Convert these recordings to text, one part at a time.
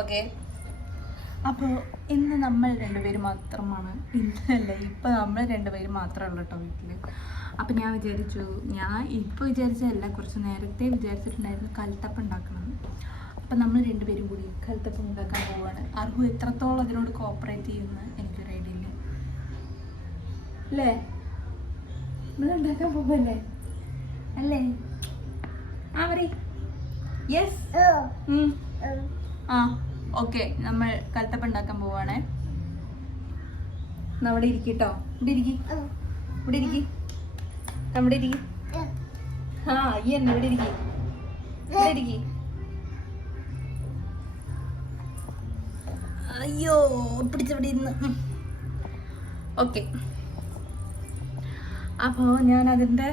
Okay. അപ്പോൾ ഇന്ന് നമ്മൾ രണ്ടുപേര് മാത്രമാണ്, ഇന്നല്ല ഇപ്പം നമ്മൾ രണ്ടുപേര് മാത്രമേ ഉള്ളൂ കേട്ടോ വീട്ടിൽ. അപ്പം ഞാൻ ഇപ്പോൾ വിചാരിച്ചതല്ല, കുറച്ച് നേരത്തെ വിചാരിച്ചിട്ടുണ്ടായിരുന്നു കൽത്തപ്പം ഉണ്ടാക്കണം. അപ്പം നമ്മൾ രണ്ടുപേരും കൂടി കൽത്തപ്പം ഉണ്ടാക്കാൻ പോവുകയാണ്. അർഹു എത്രത്തോളം അതിനോട് കോപ്പറേറ്റ് ചെയ്യുമെന്ന് എനിക്കൊരു ഐഡിയ ഇല്ല അല്ലേ? നമ്മൾ ഉണ്ടാക്കാൻ പോവല്ലേ അല്ലേ? ആ പറ. യെസ്. ആ ഓക്കെ, നമ്മൾ കൽത്തപ്പം ഉണ്ടാക്കാൻ പോവാണേ. അവിടെ ഇരിക്കട്ടോ, ഇവിടെ ഇരിക്കി, ഇവിടെ ഇരിക്കി, നമ്മുടെ ഇരിക്കി. ആ ഈ എന്നെ ഇവിടെ ഇരിക്കി, ഇവിടെ ഇരിക്കി. അയ്യോ പിടിച്ചവിടെ ഇരുന്ന്. ഓക്കെ, അപ്പോൾ ഞാൻ അതിൻ്റെ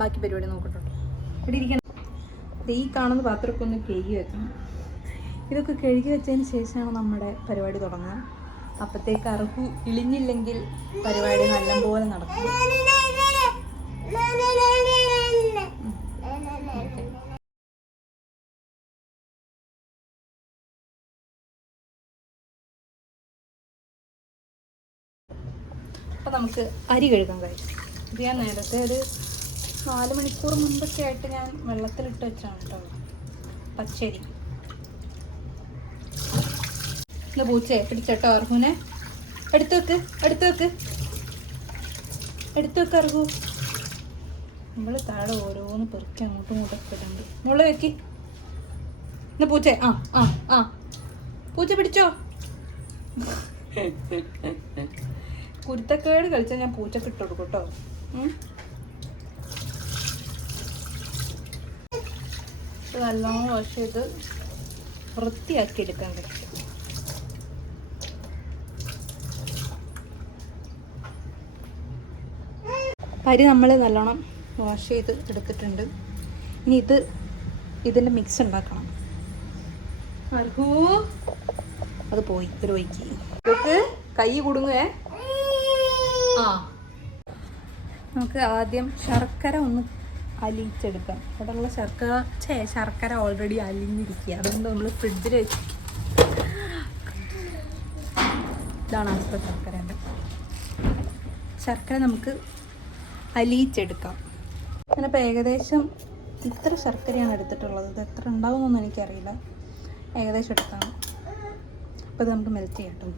ബാക്കി പരിപാടി നോക്കട്ടോ. ഇവിടെ ഇരിക്കണം. ഈ കാണുന്ന പാത്രമൊക്കെ ഒന്ന് കഴുകി വെക്കണം. ഇതൊക്കെ കഴുകി വെച്ചതിന് ശേഷമാണ് നമ്മുടെ പരിപാടി തുടങ്ങുക. അപ്പോഴത്തേക്ക് അർഹു ഇളിഞ്ഞില്ലെങ്കിൽ പരിപാടി നല്ലപോലെ നടക്കും. അപ്പം നമുക്ക് അരി കഴുകാൻ കഴിയും. ഇത് ഞാൻ നേരത്തെ ഒരു 4 മണിക്കൂർ മുമ്പൊക്കെ ആയിട്ട് ഞാൻ വെള്ളത്തിലിട്ട് വെച്ചാണ് കേട്ടോ. പച്ചരി ഇന്ന് പൂച്ചയെ പിടിച്ചോട്ടോ അർഹുവിനെ. എടുത്തു വെക്ക് അർഹു. നമ്മൾ താഴെ ഓരോന്ന് പെറുക്കി അങ്ങോട്ടും ഇങ്ങോട്ടൊക്കെ ഇടുന്നുണ്ട്. മുകളിൽ വെക്ക്. ഇന്ന് പൂച്ച പൂച്ച പിടിച്ചോ. കുരുത്തക്കേട് കളിച്ചാൽ ഞാൻ പൂച്ചക്ക് ഇട്ട് കൊടുക്കും കേട്ടോ. ഇത് നല്ലോണം വാഷ് ചെയ്ത് വൃത്തിയാക്കി എടുക്കാൻ പറ്റും. അരി നമ്മൾ നല്ലോണം വാഷ് ചെയ്ത് എടുത്തിട്ടുണ്ട്. ഇനി ഇതിൻ്റെ മിക്സ് ഉണ്ടാക്കണം. അർഹു അത് പോയി ഒരു വൈക്ക്. ഇതൊക്കെ കൈ കുടുങ്ങുവേ. ആ നമുക്ക് ആദ്യം ശർക്കര ഒന്ന് അലിയിച്ചെടുക്കാം. അവിടെയുള്ള ശർക്കര ഓൾറെഡി അലിഞ്ഞിരിക്കുക. അതുകൊണ്ട് നമ്മൾ ഫ്രിഡ്ജിൽ വെച്ച്, ഇതാണ് അവസ്ഥ ശർക്കരേൻ്റെ. ശർക്കര നമുക്ക് അലിയിച്ചെടുക്കാം. ഞാനിപ്പോൾ ഏകദേശം ഇത്ര ശർക്കരയാണ് എടുത്തിട്ടുള്ളത്. ഇത് എത്ര ഉണ്ടാവുമെന്നൊന്നും എനിക്കറിയില്ല. ഏകദേശം എടുത്താണ്. അപ്പോൾ ഇത് നമുക്ക് മെൽറ്റ് ചെയ്യാം കേട്ടോ.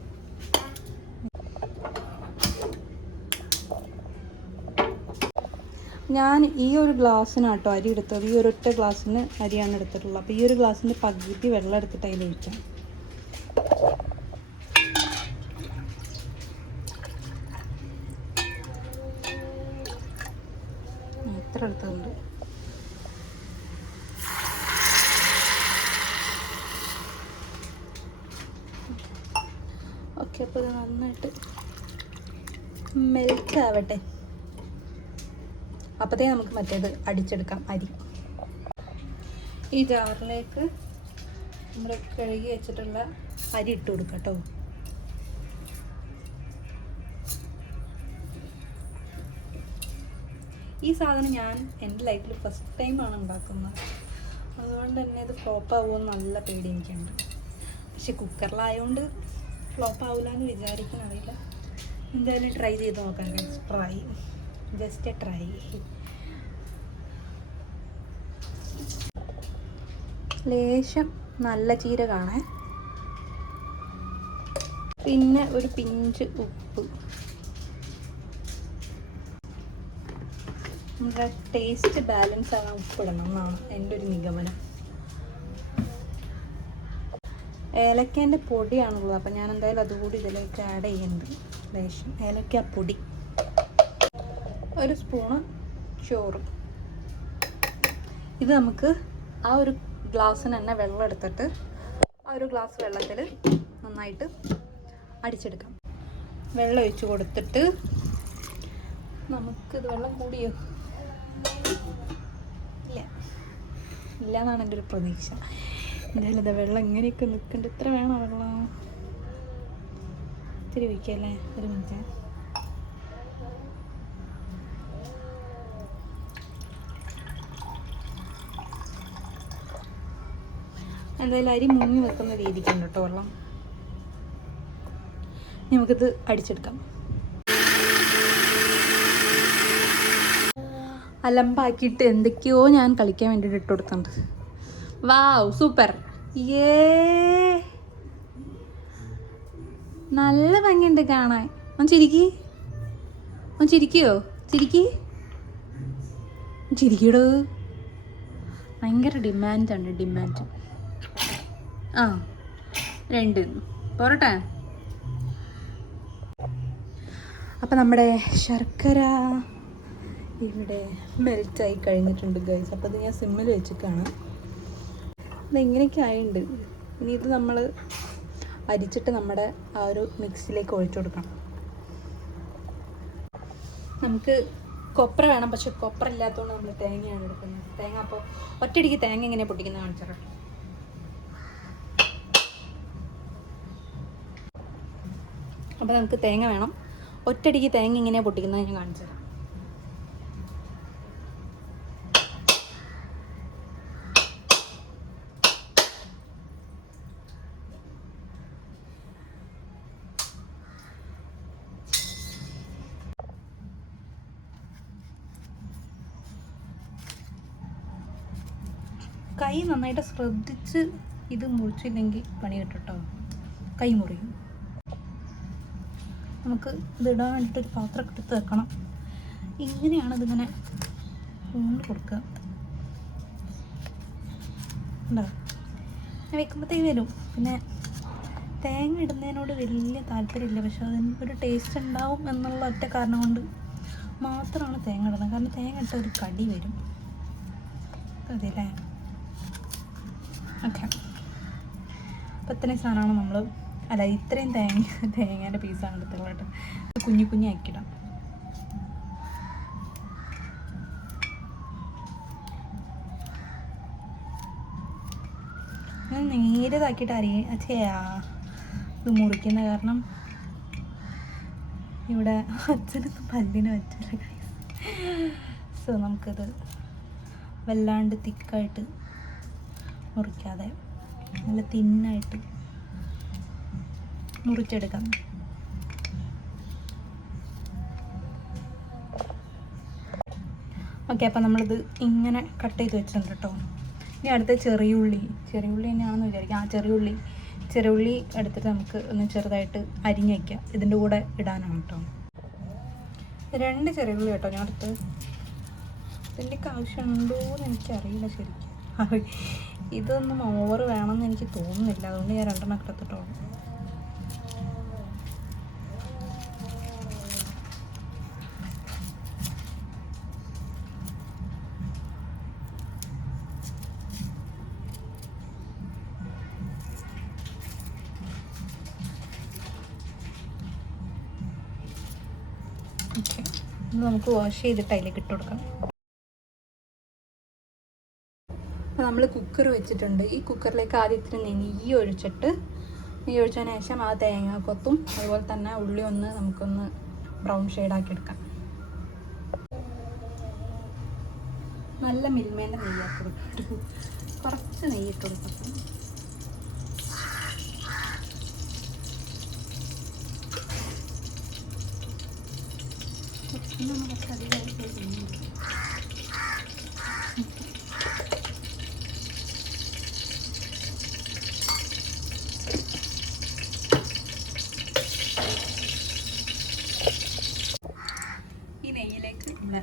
ഞാൻ ഈ ഒരു ഗ്ലാസ്സിനാട്ടോ അരി എടുത്തത്. ഈ ഒരൊറ്റ ഗ്ലാസ്സിന് അരിയാണ് എടുത്തിട്ടുള്ളത്. അപ്പോൾ ഈ ഒരു ഗ്ലാസ്സിൻ്റെ പകുതി വെള്ളം എടുത്തിട്ട് അതിൽ ഒഴിക്കാം. എത്ര എടുത്തതുണ്ട്. ഓക്കെ, അപ്പോൾ ഇത് നന്നായിട്ട് മെൽറ്റ് ആവട്ടെ. അപ്പോഴത്തേ നമുക്ക് മറ്റേത് അടിച്ചെടുക്കാം. അരി ഈ ജാറിലേക്ക് നമ്മൾ കഴുകി വെച്ചിട്ടുള്ള അരി ഇട്ട് കൊടുക്കാം കേട്ടോ. ഈ സാധനം ഞാൻ എൻ്റെ ലൈഫിൽ ഫസ്റ്റ് ടൈമാണ് ഉണ്ടാക്കുന്നത്. അതുകൊണ്ട് തന്നെ ഇത് ഫ്ലോപ്പ് ആവുമെന്ന് നല്ല പേടി എനിക്കുണ്ട്. പക്ഷെ കുക്കറിലായതുകൊണ്ട് ഫ്ലോപ്പ് ആവില്ല എന്ന് വിചാരിക്കണറിയില്ല. എന്തായാലും ട്രൈ ചെയ്ത് നോക്കാം. Just try. ലേശം നല്ല ജീരകമാണ്, പിന്നെ ഒരു പിഞ്ച് ഉപ്പ്. നമ്മുടെ ടേസ്റ്റ് ബാലൻസ് ആകാൻ ഉപ്പിടണം എന്നാണ് എൻ്റെ ഒരു നിഗമനം. ഏലക്കേൻ്റെ പൊടിയാണുള്ളത്. അപ്പം ഞാൻ എന്തായാലും അതുകൂടി ഇതിലേക്ക് ആഡ് ചെയ്യുന്നുണ്ട്. ലേശം ഏലക്കാപ്പൊടി, ഒരു സ്പൂണ് ചോറ്. ഇത് നമുക്ക് ആ ഒരു ഗ്ലാസ്സിന് തന്നെ വെള്ളം എടുത്തിട്ട് ആ ഒരു ഗ്ലാസ് വെള്ളത്തിൽ നന്നായിട്ട് അടിച്ചെടുക്കാം. വെള്ളം ഒഴിച്ച് കൊടുത്തിട്ട് നമുക്കിത് വെള്ളം കൂടിയോ ഇല്ല എന്നാണ് എൻ്റെ ഒരു പ്രതീക്ഷ. എന്തായാലും ഇത് വെള്ളം എങ്ങനെയൊക്കെ നിൽക്കുന്നുണ്ട്. ഇത്ര വേണോ വെള്ളം? ഇത്തിരി ഒഴിക്കല്ലേ. ഒരു മിനിറ്റ്. എന്തായാലും അരി മുങ്ങി വെക്കുന്ന രീതിക്കുണ്ട് കേട്ടോ വെള്ളം. നമുക്കിത് അടിച്ചെടുക്കാം. അലമ്പാക്കിയിട്ട് എന്തൊക്കെയോ ഞാൻ കളിക്കാൻ വേണ്ടിയിട്ട് ഇട്ട് കൊടുക്കുന്നുണ്ട്. വാവ്, സൂപ്പർ. നല്ല ഭംഗിയുണ്ട് കാണാൻ. ഒന്ന് ചിരിക്കോ? ചിരിക്കടോ. ഭയങ്കര ഡിമാൻഡ്. ആ 2 പോരട്ടെ. അപ്പം നമ്മുടെ ശർക്കര ഇവിടെ മെൽറ്റായി കഴിഞ്ഞിട്ടുണ്ട് ഗൈസ്. അപ്പോൾ ഇത് ഞാൻ സിമ്മിൽ വെച്ചിട്ടാണ്. ഇതെങ്ങനെയൊക്കെ ആയിട്ടുണ്ട്. ഇനി ഇത് നമ്മൾ അരിച്ചിട്ട് നമ്മുടെ ആ ഒരു മിക്സിലേക്ക് ഒഴിച്ചു കൊടുക്കണം. നമുക്ക് കൊപ്ര വേണം, പക്ഷെ കൊപ്ര ഇല്ലാത്തതുകൊണ്ട് നമ്മൾ തേങ്ങയാണ് എടുക്കുന്നത്. തേങ്ങ അപ്പോൾ ഒറ്റയടിക്ക് തേങ്ങ എങ്ങനെ പൊട്ടിക്കുന്നത് കാണിച്ചാൽ. അപ്പോൾ നമുക്ക് തേങ്ങ വേണം. ഒറ്റയടിക്ക് തേങ്ങ എങ്ങനെയാണ് പൊട്ടിക്കുന്നത് ഞാൻ കാണിച്ചു തരാം. കൈ നന്നായിട്ട് ശ്രദ്ധിച്ച് ഇത് മുറിച്ചില്ലെങ്കിൽ പണി കിട്ടും. കൈ മുറിയും. നമുക്ക് ഇതിടാൻ വേണ്ടിയിട്ടൊരു പാത്രം എടുത്ത് വെക്കണം. ഇങ്ങനെയാണ് ഇതിങ്ങനെ കൊണ്ട് കൊടുക്കുക. ഉണ്ടോ? ഞാൻ വെക്കുമ്പോഴത്തേക്ക് വരും. പിന്നെ തേങ്ങ ഇടുന്നതിനോട് വലിയ താല്പര്യമില്ല, പക്ഷെ അതിന് ഒരു ടേസ്റ്റ് ഉണ്ടാവും എന്നുള്ള ഒറ്റ കാരണം കൊണ്ട് മാത്രമാണ് തേങ്ങ ഇടുന്നത്. കാരണം തേങ്ങ ഇട്ട ഒരു കടി വരും. അതല്ലേ? ഓക്കെ. അപ്പം ഇത്രയും സാധനമാണ് നമ്മൾ ഇത്രയും തേങ്ങേൻ്റെ പീസാണ് എടുത്തുള്ളത് കേട്ടോ. കുഞ്ഞു ആക്കിയിടാം. നേരിയതാക്കിയിട്ട് ഇത് മുറിക്കുന്ന കാരണം ഇവിടെ അച്ഛനൊന്നും പല്ലിന് പറ്റില്ല. സോ നമുക്കിത് വല്ലാണ്ട് തിക്കായിട്ട് മുറിക്കാതെ നല്ല തിന്നായിട്ട് മുറിച്ചെടുക്കാം. ഓക്കെ. അപ്പം നമ്മളിത് ഇങ്ങനെ കട്ട് ചെയ്ത് വെച്ചിട്ടുണ്ട് കേട്ടോ. ഇനി അടുത്ത ചെറിയുള്ളി തന്നെയാണെന്ന് വിചാരിക്കാം. ചെറിയുള്ളി എടുത്തിട്ട് നമുക്ക് ഒന്ന് ചെറുതായിട്ട് അരിഞ്ഞ് വയ്ക്കാം. ഇതിൻ്റെ കൂടെ ഇടാനാണ് കേട്ടോ. 2 ചെറിയുള്ളി കേട്ടോ ഞാൻ അടുത്ത്. ഇതിൻ്റെയൊക്കെ ആവശ്യമുണ്ടോ എന്ന് എനിക്കറിയില്ല ശരിക്കും. ഇതൊന്നും ഓവർ വേണമെന്ന് എനിക്ക് തോന്നുന്നില്ല. അതുകൊണ്ട് ഞാൻ 2 എടുത്തിട്ടുള്ളൂ. ഓക്കെ. നമുക്ക് വാഷ് ചെയ്തിട്ട് അതിലേക്ക് ഇട്ട് കൊടുക്കാം. അപ്പോൾ നമ്മൾ കുക്കർ വെച്ചിട്ടുണ്ട്. ഈ കുക്കറിലേക്ക് ആദ്യം ഇത്തിരി നെയ്യ് ഒഴിച്ചതിന് ശേഷം ആ തേങ്ങാക്കൊത്തും അതുപോലെ തന്നെ ഉള്ളി നമുക്കൊന്ന് ബ്രൗൺ ഷെയ്ഡാക്കി എടുക്കാം. നല്ല മിൽമേൻ്റെ നെയ്യാക്കി കൊടുക്കും. കുറച്ച് നെയ്യിട്ട് കൊടുക്കും. നമുക്ക് അധികമായിട്ട് ചെയ്യുന്നുണ്ട്. ഈ നെയ്യിലേക്ക് ഇവിടെ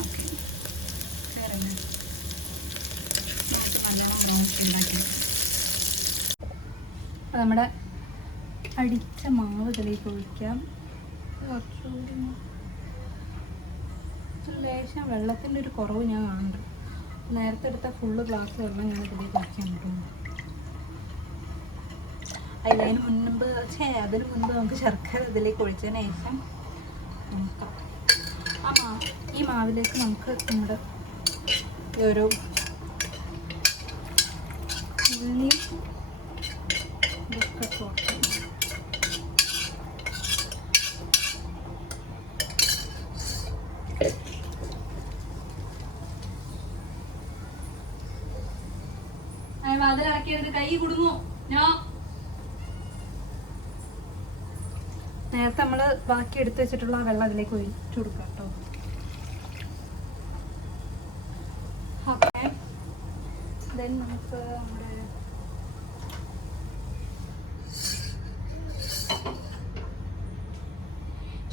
ഓക്കെ. നമ്മുടെ അടിച്ച മാവ് ഇതിലേക്ക് ഒഴിക്കാം. കുറച്ചുകൂടി ലേശം വെള്ളത്തിൻ്റെ ഒരു കുറവ് ഞാൻ കാണുന്നുണ്ട്. നേരത്തെ എടുത്ത ഫുള്ള് ഗ്ലാസ് വെള്ളം ഞാൻ ഇതിലേക്ക് ഒഴിക്കാൻ പറ്റുന്നു. അതിന് മുൻപ് നമുക്ക് ശർക്കര ഇതിലേക്ക് ഒഴിച്ചതിന് ശേഷം നോക്കാം. ഈ മാവിലേക്ക് നമുക്ക് നമ്മുടെ ഒരു ഉള്ളി ഇതൊക്കെ പോട്ട് അതിലടക്കിയത് കൈ കുടുങ്ങോ നേരത്തെ നമ്മൾ ബാക്കി എടുത്ത് വെച്ചിട്ടുള്ള ആ വെള്ളം അതിലേക്ക് ഒഴിച്ചു കൊടുക്കാം കേട്ടോ. ഓക്കെ, ദെൻ നമുക്ക് നമ്മുടെ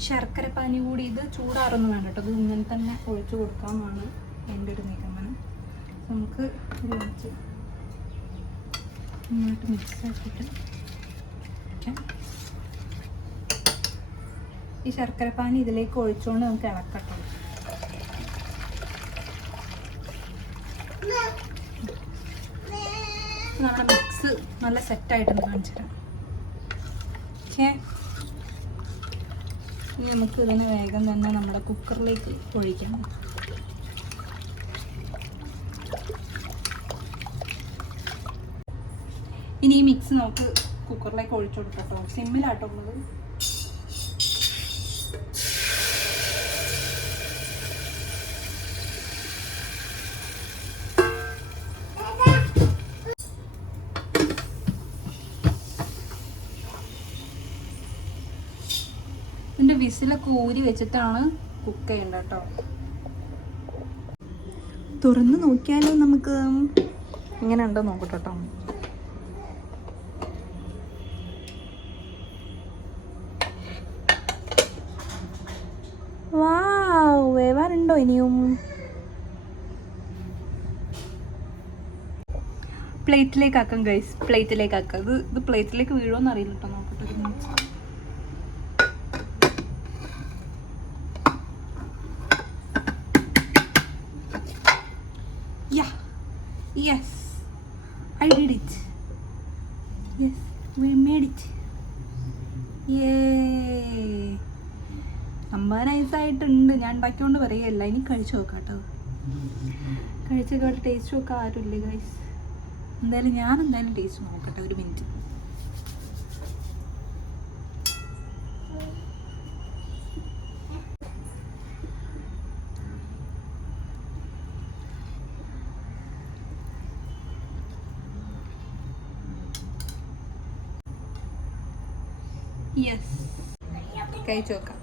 ശർക്കര പാനി കൂടി, ഇത് ചൂടാറൊന്നും വേണ്ട കേട്ടോ, ഇത് ഇങ്ങനെ തന്നെ ഒഴിച്ചു കൊടുക്കാമെന്നാണ് എൻ്റെ ഒരു നിഗമനം. നമുക്ക് ഇത് ഒഴിച്ച് നന്നായിട്ട് മിക്സ് ആക്കിയിട്ട് ഈ ശർക്കര പാനി ഇതിലേക്ക് ഒഴിച്ചുകൊണ്ട് നമുക്ക് ഇളക്കട്ടോ. നമ്മുടെ മിക്സ് നല്ല സെറ്റായിട്ടൊന്ന് കാണിച്ചു തരാം. ഓക്കെ, ഇനി നമുക്ക് ഇതിനെ വേഗം തന്നെ നമ്മുടെ കുക്കറിലേക്ക് ഒഴിക്കാം. ഇനി ഈ മിക്സ് നമുക്ക് കുക്കറിലേക്ക് ഒഴിച്ചു കൊടുക്കട്ടോ. സിമ്മിലാട്ടോ ഉള്ളത്. ഇതിൻ്റെ വിസിലൊക്കെ ഊരി വെച്ചിട്ടാണ് കുക്ക് ചെയ്യേണ്ടത് കേട്ടോ. തുറന്ന് നോക്കിയാലോ നമുക്ക് ഇങ്ങനെ ഉണ്ടോ നോക്കട്ടെ കേട്ടോ. വാവ്, വേവാറുണ്ടോ ഇനിയും? പ്ലേറ്റിലേക്ക് ആക്കാം ഗൈസ്, പ്ലേറ്റിലേക്ക് ആക്കാം. ഇത് പ്ലേറ്റിലേക്ക് വീഴുമോന്ന് അറിയില്ല കേട്ടോ, നോക്കട്ടെ ഒരു minute. Yes, I did it. Yes, we made it. Yay! സംഭവം നൈസായിട്ടുണ്ട്. ഞാൻ ഉണ്ടാക്കിയോണ്ട് പറയല്ല. ഇനി കഴിച്ചു നോക്കാം കേട്ടോ. കഴിച്ചൊക്കെ ടേസ്റ്റ് നോക്കാൻ ആരുമില്ലേ ഗൈസ്? എന്തായാലും ഞാൻ ടേസ്റ്റ് നോക്കട്ടെ ഒരു മിനിറ്റ്. യെസ്, കഴിച്ചു നോക്കാം.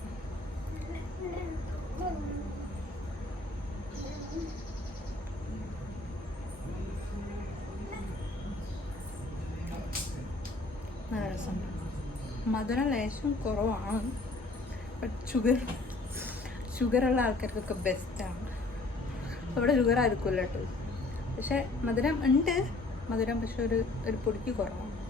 നല്ല രസമുണ്ട്. മധുരം ലേശം കുറവാണ്, ബട്ട് ഷുഗറുള്ള ആൾക്കാർക്കൊക്കെ ബെസ്റ്റാണ്. ഇവിടെ ഷുഗർ ആയിരിക്കുമല്ലോ കേട്ടോ, പക്ഷെ മധുരം ഉണ്ട്. മധുരം പക്ഷെ ഒരു പൊടിക്ക് കുറവാണ്.